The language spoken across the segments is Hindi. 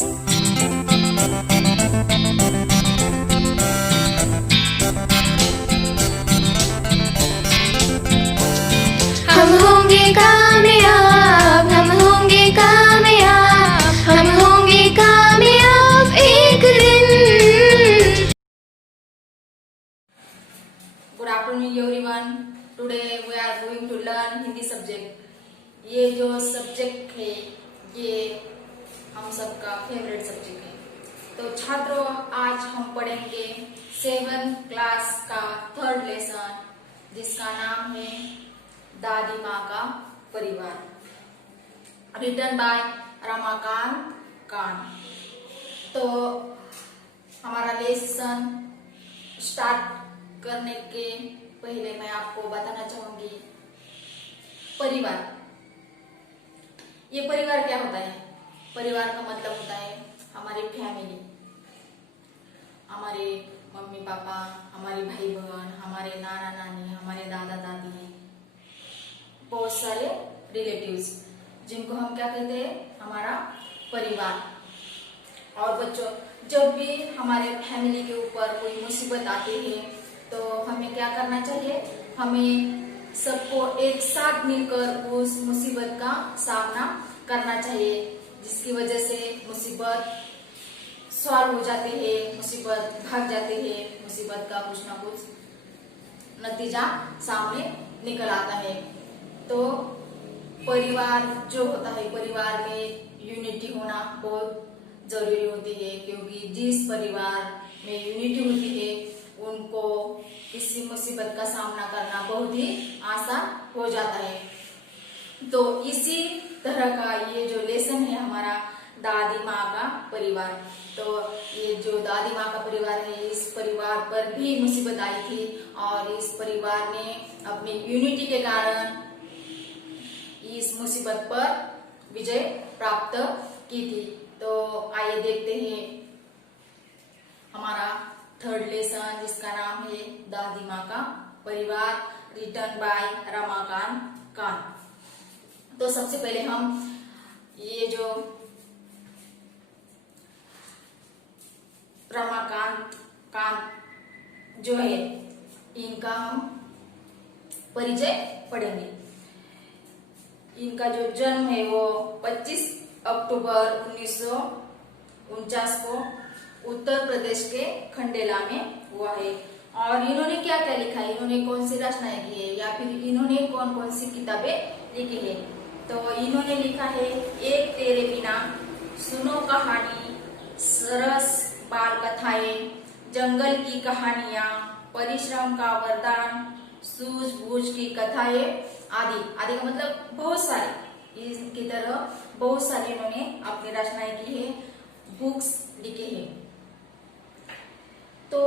हम होंगे कामयाब, हम होंगे कामयाब, हम होंगे कामयाब एक दिन। Good afternoon everyone. Today we are going to learn Hindi subject. ये जो सब्जेक्ट है ये हम सबका फेवरेट सब्जेक्ट है। तो छात्रों, आज हम पढ़ेंगे 7th क्लास का 3rd लेसन, जिसका नाम है दादी माँ का परिवार, रिटन बाय रमाकांत कांत। तो हमारा लेसन स्टार्ट करने के पहले मैं आपको बताना चाहूंगी परिवार। ये परिवार क्या होता है? परिवार का मतलब होता है हमारी फैमिली, हमारे मम्मी पापा, हमारे भाई बहन, हमारे नाना नानी, हमारे दादा दादी, बहुत सारे रिलेटिव्स, जिनको हम क्या कहते हैं? हमारा परिवार। और बच्चों, जब भी हमारे फैमिली के ऊपर कोई मुसीबत आती है तो हमें क्या करना चाहिए? हमें सबको एक साथ मिलकर उस मुसीबत का सामना करना चाहिए, जिसकी वजह से मुसीबत सॉल्व हो जाती है, मुसीबत भाग जाती है, मुसीबत का कुछ ना कुछ नतीजा सामने निकल आता है। तो परिवार जो होता है, परिवार में यूनिटी होना बहुत जरूरी होती है, क्योंकि जिस परिवार में यूनिटी होती है उनको किसी मुसीबत का सामना करना बहुत ही आसान हो जाता है। तो इसी तरह का ये जो लेसन है हमारा दादी माँ का परिवार। तो ये जो दादी माँ का परिवार है, इस परिवार पर भी मुसीबत आई थी और इस परिवार ने अपनी यूनिटी के कारण इस मुसीबत पर विजय प्राप्त की थी। तो आइए देखते हैं हमारा 3rd लेसन, जिसका नाम है दादी माँ का परिवार, रिटन बाय रमाकांत कांत। तो सबसे पहले हम ये जो रमाकांत कांत जो है, इनका हम परिचय पढ़ेंगे। इनका जो जन्म है वो 25 अक्टूबर 1949 को उत्तर प्रदेश के खंडेला में हुआ है। और इन्होंने क्या क्या लिखा है, इन्होंने कौन सी रचनाएं की है, या फिर इन्होंने कौन कौन सी किताबें लिखी है? तो इन्होंने लिखा है एक तेरे बिना, सुनो कहानी, सरस बाल कथाएं, जंगल की कहानियां, परिश्रम का वरदान, सूझबूझ की कथाएं आदि। आदि का मतलब बहुत सारे, इसकी तरह बहुत सारी इन्होंने अपनी रचनाएं की है, बुक्स लिखे हैं। तो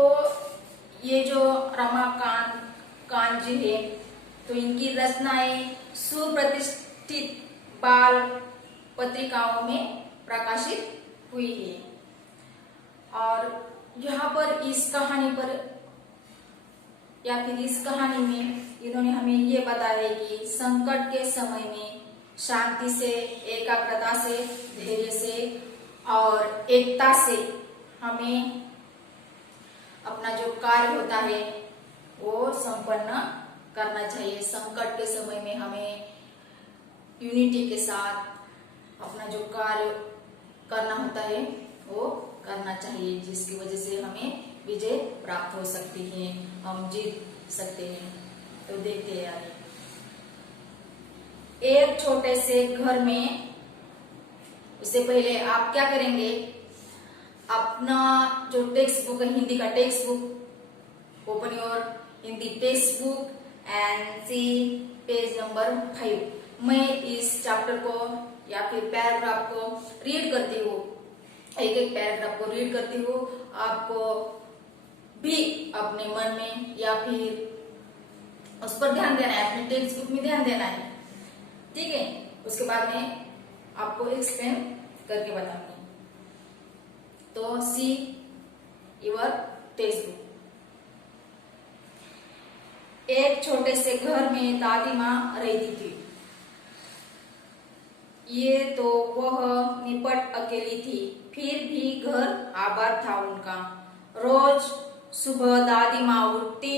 ये जो रमाकांत कांत जी है, तो इनकी रचनाएं सुप्रतिष्ठित बाल पत्रिकाओं में प्रकाशित हुई है। और यहाँ पर इस कहानी पर या फिर इस कहानी में इन्होंने हमें ये बताया है कि संकट के समय में शांति से, एकाग्रता से, धैर्य से और एकता से हमें अपना जो कार्य होता है वो संपन्न करना चाहिए। संकट के समय में हमें यूनिटी के साथ अपना जो कार्य करना होता है वो करना चाहिए, जिसकी वजह से हमें विजय प्राप्त हो सकती है, हम जीत सकते हैं। तो देखते हैं आगे। एक छोटे से घर में, उससे पहले आप क्या करेंगे? अपना जो टेक्स्ट बुक है, हिंदी का text book, open your Hindi text book and see page number 5। मैं इस चैप्टर को या फिर पैराग्राफ को रीड करती हूँ, एक एक पैराग्राफ को रीड करती हूँ। आपको भी अपने मन में या फिर उस पर ध्यान देना है, अपने टेक्स्ट बुक में ध्यान देना है, ठीक है? उसके बाद में आपको एक्सप्लेन करके बताऊंगी। तो सी योर टेक्स्ट बुक। एक छोटे से घर में दादी माँ रहती थी। ये तो वह निपट अकेली थी, फिर भी घर आबाद था उनका। रोज सुबह दादी माँ उठती,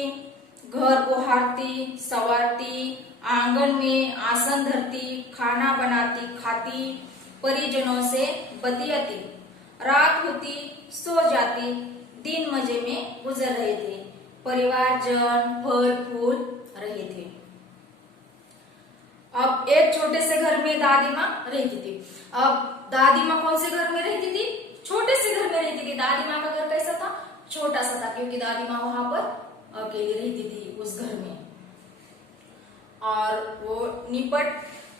घर बुहारती, संवारती, आंगन में आसन धरती, खाना बनाती, खाती, परिजनों से बतियाती। रात होती सो जाती, दिन मजे में गुजर रहे थे। परिवारजन फल फूल रहे थे। अब एक छोटे से घर में दादी माँ रहती थी। अब दादी माँ कौन से घर में रहती थी? छोटे से घर में रहती थी। दादी माँ का घर कैसा था? छोटा सा था, क्योंकि दादी माँ वहां पर अकेली रहती थी उस घर में। और वो निपट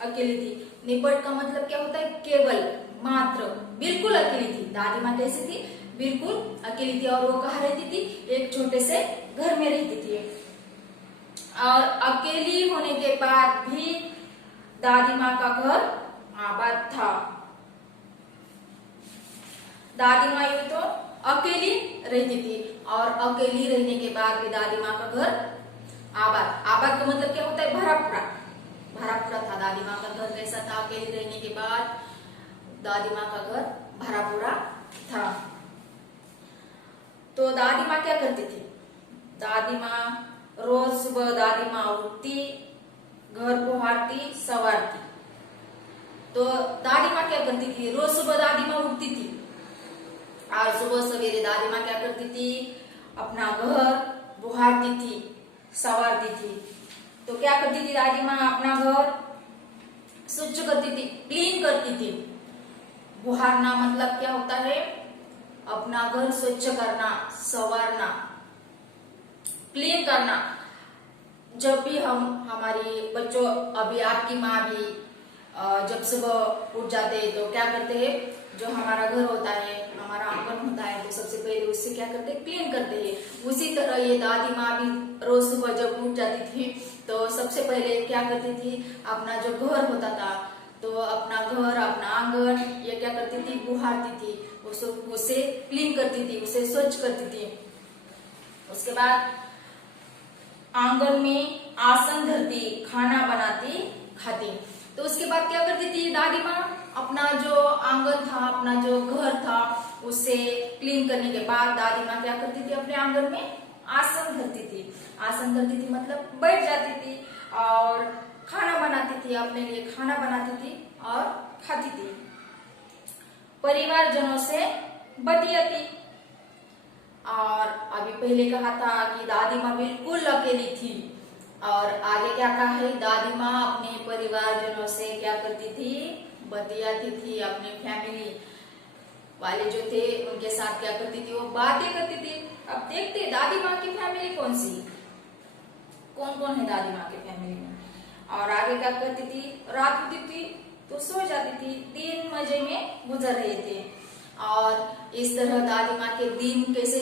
अकेली थी। निपट का मतलब क्या होता है? केवल, मात्र, बिल्कुल अकेली थी। दादी माँ कैसी थी? बिल्कुल अकेली थी। और वो कहाँ रहती थी? एक छोटे से घर में रहती थी। और अकेली होने के बाद भी दादी माँ का घर आबाद था। दादी माँ यूं तो अकेली रहती थी, और अकेली रहने के बाद भी दादी माँ का घर आबाद। आबाद का मतलब क्या होता है? भरा पूरा। भरा पूरा था। दादी माँ का घर कैसा था? अकेली रहने के बाद दादी माँ का घर भरा पूरा था। तो दादी माँ क्या करती थी? दादी माँ रोज सुबह दादी माँ उठती, घर बुहारती, संवारती। तो दादी माँ क्या करती थी? रोज सुबह दादी माँ उठती थी, और सुबह सवेरे दादी माँ क्या करती थी? अपना घर बुहारती थी, संवारती थी। तो क्या करती थी दादी माँ? अपना घर स्वच्छ करती थी, क्लीन करती थी। बुहारना मतलब क्या होता है? अपना घर स्वच्छ करना, संवारना, क्लीन करना। जब भी हम हमारी बच्चों, अभी आपकी माँ भी जब सुबह उठ जाते हैं तो क्या करते हैं? जो हमारा घर होता है, हमारा आंगन होता है, तो सबसे पहले उससे क्या करते हैं? क्लीन करते हैं। उसी तरह ये दादी माँ भी रोज सुबह जब उठ जाती थी तो सबसे पहले क्या करती थी? अपना जो घर होता था, तो अपना घर, अपना आंगन, ये क्या करती थी? बुहारती थी, उसे क्लीन करती थी, उसे स्वच्छ करती थी। उसके बाद आंगन में आसन धरती, खाना बनाती, खाती। तो उसके बाद क्या करती थी दादी माँ? अपना जो आंगन था, अपना जो घर था, उसे क्लीन करने के बाद दादी माँ क्या करती थी? अपने आंगन में आसन धरती थी। आसन धरती थी मतलब बैठ जाती थी, और खाना बनाती थी, अपने लिए खाना बनाती थी और खाती थी। परिवारजनों से बतियाती। और अभी पहले कहा था कि दादी माँ बिल्कुल अकेली थी, और आगे क्या कहा है? दादी माँ अपने परिवारजनों से क्या करती थी? बतियाती थी। अपने फैमिली वाले जो थे उनके साथ क्या करती थी? वो बातें करती थी। अब देखते दादी माँ की फैमिली कौन सी, कौन कौन है दादी माँ की फैमिली में। और आगे क्या करती थी? रात होती थी तो सो जाती थी, दिन मजे में गुजर रहे थे। और इस तरह दादी माँ के दिन कैसे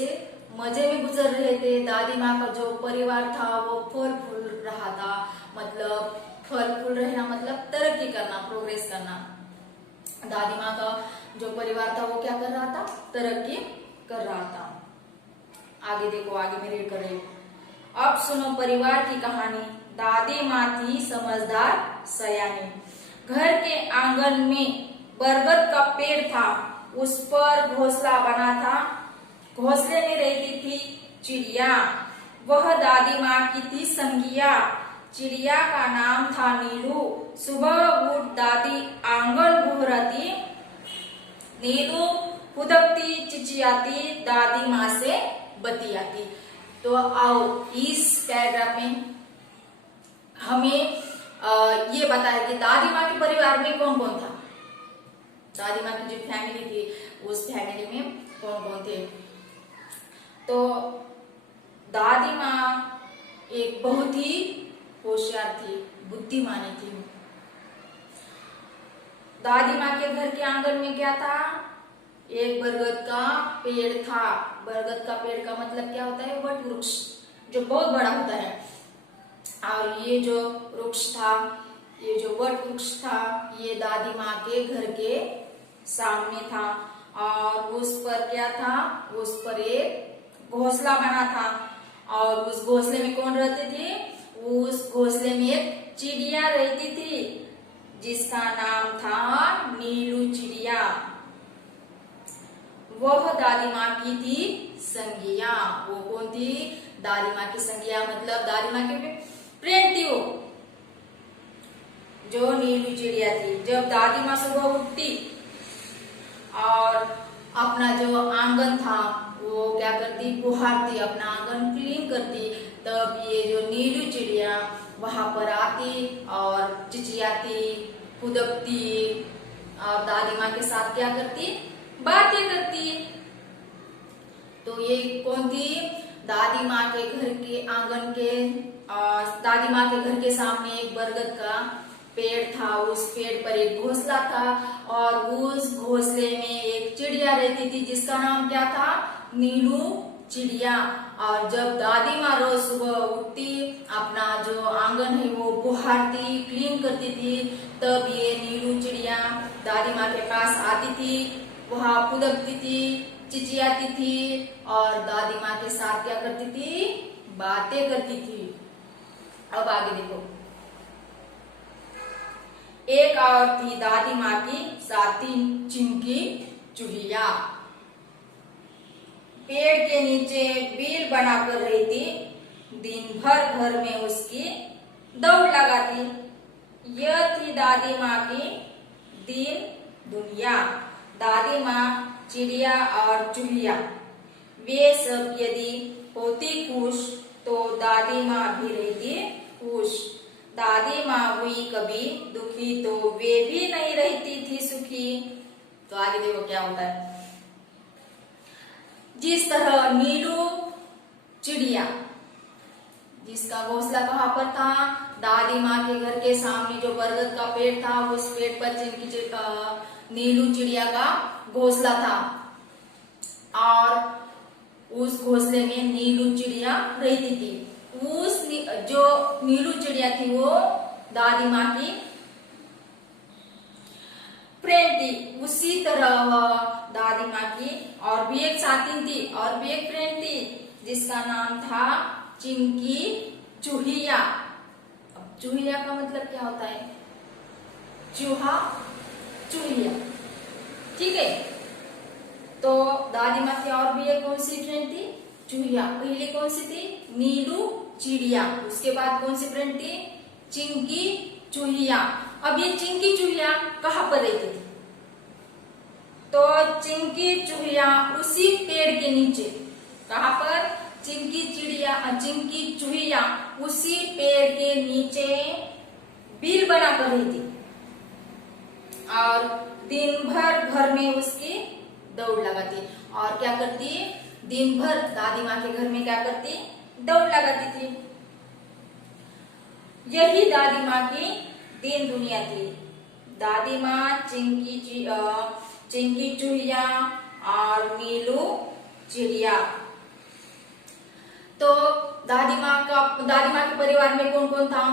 मजे में गुजर रहे थे। दादी माँ का जो परिवार था वो फल फूल रहा था। मतलब फल फूल रहना मतलब तरक्की करना, प्रोग्रेस करना। दादी माँ का जो परिवार था वो क्या कर रहा था? तरक्की कर रहा था। आगे देखो, आगे में रीड कर रही हूँ। अब सुनो परिवार की कहानी। दादी माँ थी समझदार सयानी। घर के आंगन में बरगद का पेड़ था, उस पर घोंसला बना था। घोंसले में रहती थी चिड़िया, वह दादी माँ की थी संगिया। चिड़िया का नाम था नीलू। सुबह उठ दादी आंगन बुहराती, नीलू फुदकती चिचियाती, दादी माँ से बतियाती। तो आओ इस पैराग्राफ में हमें ये बताया कि दादी माँ के परिवार में कौन कौन था। दादी माँ की जो फैमिली थी उस फैमिली में कौन कौन थे। तो दादी माँ एक बहुत ही होशियार थी, बुद्धिमानी थी। दादी माँ के घर के आंगन में क्या था? एक बरगद का पेड़ था। बरगद का पेड़ का मतलब क्या होता है? वट वृक्ष, जो बहुत बड़ा होता है। और ये जो वृक्ष था, ये जो वट वृक्ष था, ये दादी माँ के घर के सामने था। और उस पर क्या था? उस पर एक घोंसला बना था। और उस घोंसले में कौन रहते थे? उस घोंसले में एक चिड़िया रहती थी। जिसका नाम था नीलू चिड़िया। वह दादी माँ की थी संगिया। वो कौन थी? दादी माँ की संगिया, मतलब दादी माँ की फ्रेंड थी वो, जो नीलू चिड़िया थी। जब दादी माँ सुबह उठती और अपना जो आंगन था वो क्या करती, बुहारती, अपना आंगन क्लीन करती, तब ये जो नीलू चिड़िया वहां पर आती और चिचियाती, कूदकती और दादी माँ के साथ क्या करती, बातें करती। तो ये कौन थी? दादी माँ के घर के आंगन के दादी माँ के घर के सामने एक बरगद का पेड़ था। उस पेड़ पर एक घोंसला था और उस घोंसले में एक चिड़िया रहती थी जिसका नाम क्या था? नीलू चिड़िया। और जब दादी माँ रोज सुबह उठती, अपना जो आंगन है वो बुहारती, क्लीन करती थी, तब ये नीलू चिड़िया दादी माँ के पास आती थी, वहां कूदकती थी, चिचियाती थी और दादी माँ के साथ क्या करती थी? बातें करती थी। अब आगे देखो, एक और थी दादी माँ की साथी चिंकी चूहिया। पेड़ के नीचे बिल बनाकर रहती, दिन भर घर में उसकी दौड़ लगाती। यह थी दादी माँ की दिन दुनिया। दादी माँ, चिड़िया और चूहिया, वे सब यदि होती खुश तो दादी माँ भी रहती खुश। दादी माँ हुई कभी दुखी तो वे भी नहीं रहती थी सुखी। तो आगे देखो क्या होता है। जिस तरह नीलू चिड़िया, जिसका घोंसला कहाँ पर था? दादी माँ के घर के सामने जो बरगद का पेड़ था, उस पेड़ पर नीलू चिड़िया का घोंसला था और उस घोंसले में नीलू चिड़िया रहती थी। जो नीलू चिड़िया थी वो दादी माँ की फ्रेंड थी। उसी तरह दादी माँ की और भी एक साथी थी और भी एक फ्रेंड थी जिसका नाम था चिंकी चूहिया। अब चूहिया का मतलब क्या होता है? चूहा, चूहिया, ठीक है। तो दादी माँ की और भी एक कौन सी फ्रेंड थी? चूहिया। पहले कौन सी थी? नीलू चिड़िया। उसके बाद कौन सी फ्रेंड थी? चिंकी चूहिया। अब ये चिंकी चूहिया कहाँ पर रहती थी? तो चिंकी चूहिया उसी पेड़ के नीचे, कहाँ पर? चिंकी चूहिया उसी पेड़ के नीचे बिल बनाकर रहती और दिन भर घर में उसकी दौड़ लगाती। और क्या करती? दिन भर दादी माँ के घर में क्या करती? दौड़ लगाती थी। यही दादी माँ की दिन दुनिया थी। दादी माँ, चिंकी चूहिया और नीलू चिड़िया। तो दादी माँ के परिवार में कौन कौन था?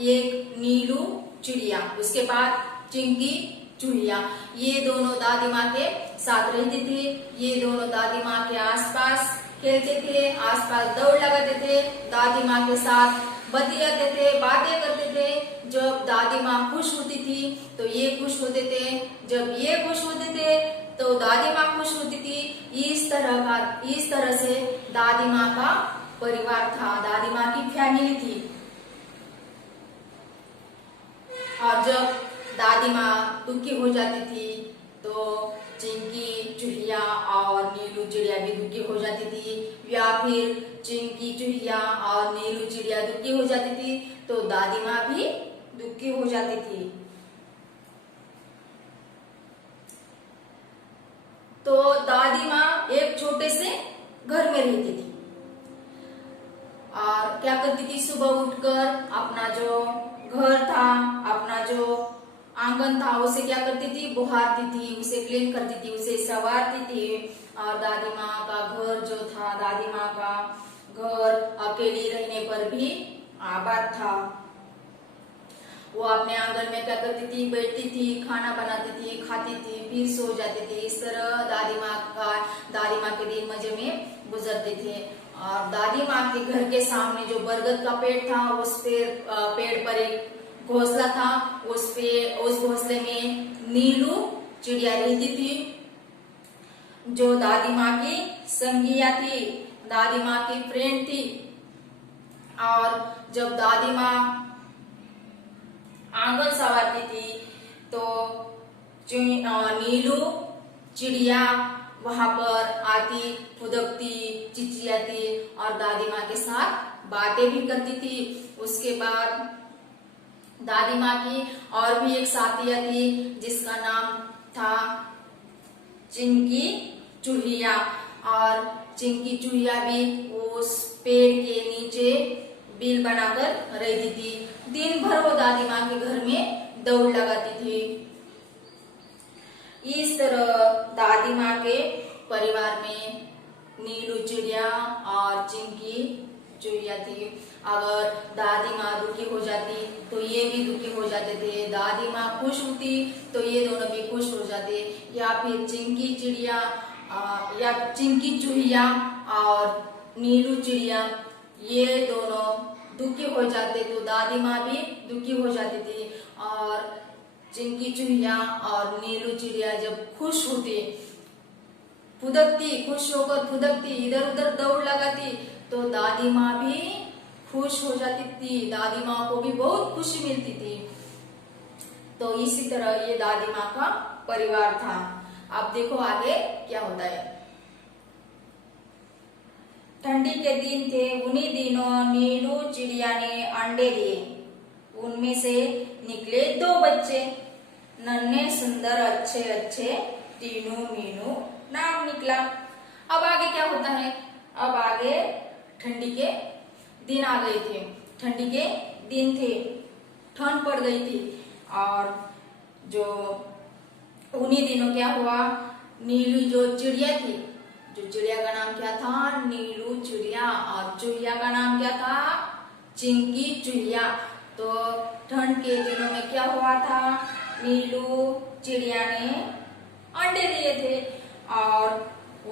एक नीलू चिड़िया, उसके बाद चिंकी चूहिया। ये दोनों दादी माँ के साथ रहती थी। ये दोनों दादी माँ के आसपास खेलते थे, आसपास दौड़ लगाते थे, दादी माँ के साथ बतियाते थे, बातें करते थे। जब दादी माँ खुश होती थी तो ये खुश होते थे, जब ये खुश होते थे तो दादी माँ खुश होती थी। इस तरह से दादी माँ का परिवार था, दादी माँ की फैमिली थी। और जब दादी माँ दुखी हो जाती थी तो चिंकी चूहिया और नीलू चिड़िया भी दुखी हो जाती थी, या फिर चिंकी चूहिया और नीलू चिड़िया दुखी हो जाती थी तो दादी माँ भी दुखी हो जाती थी। तो दादी माँ एक छोटे से घर में रहती थी और क्या करती थी? सुबह उठकर अपना जो घर था, अपना जो आंगन था, उसे क्या करती थी? बुहारती थी, उसे क्लीन करती थी, उसे संवारती थी। और दादी माँ का घर जो था, दादी माँ का घर अकेली रहने पर भी आबाद था। वो अपने आंगन में क्या करती थी? बैठती थी, खाना बनाती थी, खाती थी, फिर सो जाती थी। इस तरह दादी माँ के दिन मजे में गुजरते थे। और दादी माँ के घर के सामने जो बरगद का पेड़ था, उस पेड़ पर एक घोंसला था, उस घोंसले में नीलू चिड़िया रहती थी, जो दादी माँ की संगिया थी, दादी माँ की फ्रेंड थी। और जब दादी माँ आंगन संवारती थी तो नीलू चिड़िया वहां पर आती, फुदकती, चिचियाती और दादी माँ के साथ बातें भी करती थी। उसके बाद दादी माँ की और भी एक साथिया थी जिसका नाम था चिंकी चूहिया, और चिंकी चूहिया भी उस पेड़ के नीचे बिल बनाकर रहती थी। दिन भर वो दादी माँ के घर में दौड़ लगाती थी। इस तरह दादी माँ के परिवार में नीलू चिड़िया और चिंकी चूहिया थी। अगर दादी माँ दुखी हो जाती तो ये भी दुखी हो जाते थे, दादी माँ खुश होती तो ये दोनों भी खुश हो जाते, या फिर चिंकी चिड़िया या चिंकी चूहिया और नीलू चिड़िया ये दोनों दुखी हो जाते तो दादी माँ भी दुखी हो जाती थी। और चिंकी चूहिया और नीलू चिड़िया जब खुश होती, फुदकती, खुश होकर फुदकती, इधर उधर दौड़ लगाती तो दादी माँ भी खुश हो जाती थी, दादी माँ को भी बहुत खुशी मिलती थी। तो इसी तरह ये दादी माँ का परिवार था। अब देखो आगे क्या होता है। ठंडी के दिन थे, उन्हीं दिनों नीलू चिड़िया ने अंडे दिए। उनमें से निकले 2 बच्चे, नन्हे सुंदर अच्छे अच्छे टीनू मीनू नाम निकला। अब आगे क्या होता है, अब आगे ठंडी के दिन आ गए थे, ठंडी के दिन थे, ठंड पड़ गई थी। और जो उन्हीं दिनों क्या हुआ, नीलू जो चिड़िया थी, जो चिड़िया का नाम क्या था, नीलू चिड़िया, और चूहिया का नाम क्या था, चिंकी चूहिया। तो ठंड के दिनों में क्या हुआ था, नीलू चिड़िया ने अंडे दिए थे और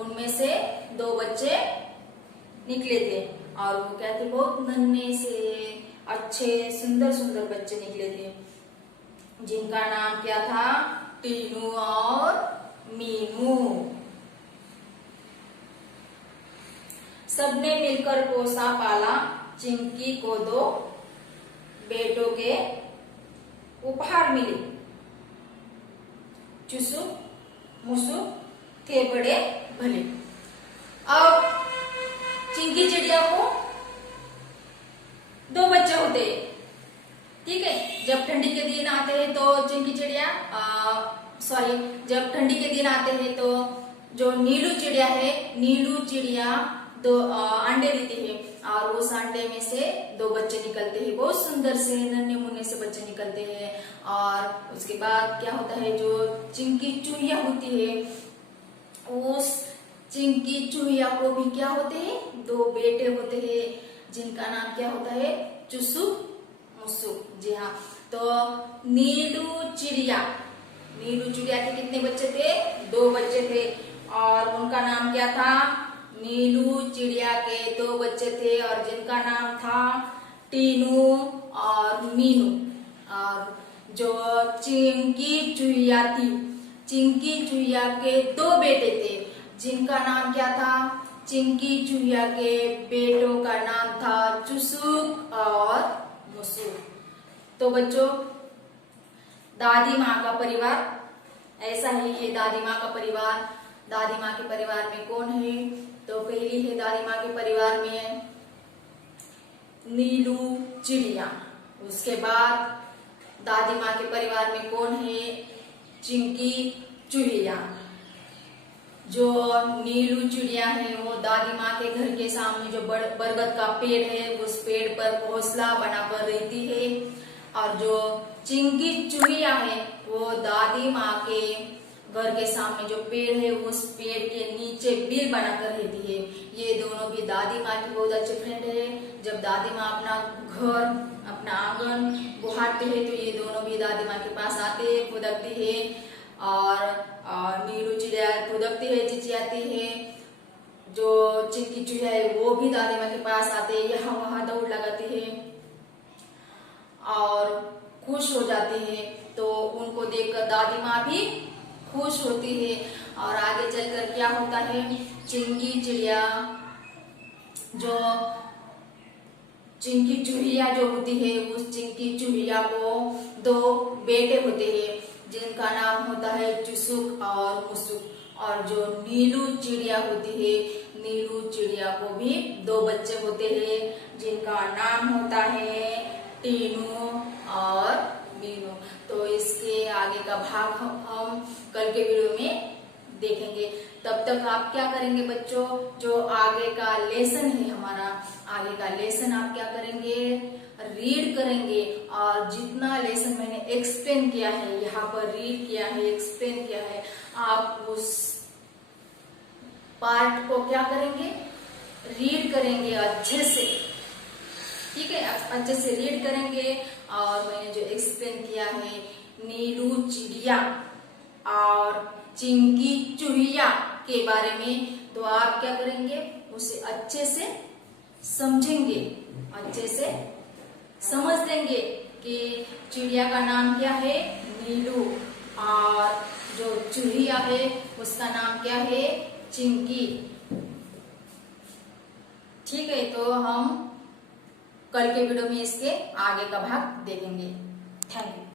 उनमें से 2 बच्चे निकले थे, और वो क्या थे, बहुत नन्हे से अच्छे सुंदर सुंदर बच्चे निकले थे, जिनका नाम क्या था, टीनू और मीनू। सबने मिलकर पोसा पाला चिंकी को 2 बेटों के उपहार मिले। चुसु मुसु थे बड़े भले। अब चिंकी चिड़िया को 2 बच्चे होते, ठीक है। जब ठंडी के दिन आते हैं तो चिंकी चिड़िया जब ठंडी के दिन आते हैं तो जो नीलू चिड़िया है, नीलू चिड़िया 2 अंडे देती है, और उस अंडे में से 2 बच्चे निकलते हैं, बहुत सुंदर से नन्हे मुन्ने से बच्चे निकलते हैं। और उसके बाद क्या होता है, जो चिंकी चूहिया होती है, उस चिंकी चूहिया को भी क्या होते हैं, 2 बेटे होते हैं, जिनका नाम क्या होता है, चुसु मुसु। जी हाँ, तो नीलू चिड़िया के कितने बच्चे थे, 2 बच्चे थे, और उनका नाम क्या था, नीलू चिड़िया के 2 बच्चे थे, और जिनका नाम था टीनू और मीनू। और जो चिंकी चूहिया थी, चिंकी चूहिया के 2 बेटे थे, जिनका नाम क्या था, चिंकी चूहिया के बेटों का नाम था चुसुक और मुसुक। तो बच्चों, दादी माँ का परिवार ऐसा ही है, दादी माँ का परिवार। दादी माँ के परिवार में कौन है, तो पहली है दादी माँ के परिवार में नीलू चिड़िया। उसके बाद दादी माँ के परिवार में कौन है, चिंकी चूहिया। जो नीलू चिड़िया है वो दादी माँ के घर के सामने जो बरगद का पेड़ है, उस पेड़ पर घोंसला बनाकर रहती है। और जो चिंकी चूहिया है वो दादी माँ के घर के सामने जो पेड़ है उस पेड़ के नीचे बिल बनाकर रहती है। ये दोनों भी दादी माँ की बहुत अच्छे फ्रेंड है। जब दादी माँ अपना घर, अपना आंगन बुहारते हैं तो ये दोनों भी दादी माँ के पास आते हैं, फुदकती है, और नीलू चिड़िया फुदकती है, चिचियाती है। जो चिंकी चूहिया है वो भी दादी माँ के पास आते हैं, यहाँ वहां दौड़ लगाती है। और खुश हो जाते हैं, तो उनको देखकर दादी माँ भी खुश होती है। और आगे चलकर क्या होता है, चिंकी चिड़िया जो चिंकी चूहिया जो होती है, उस चिंकी चूहिया को 2 बेटे होते हैं जिनका नाम होता है चुसुक और मुसुक। और जो नीलू चिड़िया होती है, नीलू चिड़िया को भी 2 बच्चे होते हैं जिनका नाम होता है टीनू और मीनू। तो इसके आगे का भाग हम कल के वीडियो में देखेंगे। तब तक आप क्या करेंगे बच्चों, जो आगे का लेसन है हमारा, आगे का लेसन आप क्या करेंगे, रीड करेंगे। और जितना लेसन मैंने एक्सप्लेन किया है, यहाँ पर रीड किया है, एक्सप्लेन किया है, आप उस पार्ट को क्या करेंगे, रीड करेंगे अच्छे से, ठीक है, अच्छे से रीड करेंगे। और मैंने जो एक्सप्लेन किया है नीलू चिड़िया और चिंकी चूहिया के बारे में, तो आप क्या करेंगे, उसे अच्छे से समझेंगे, अच्छे से समझ लेंगे कि चिड़िया का नाम क्या है, नीलू, और जो चूहिया है उसका नाम क्या है, चिंकी। ठीक है, तो हम कल के वीडियो में इसके आगे का भाग देखेंगे। Thank you.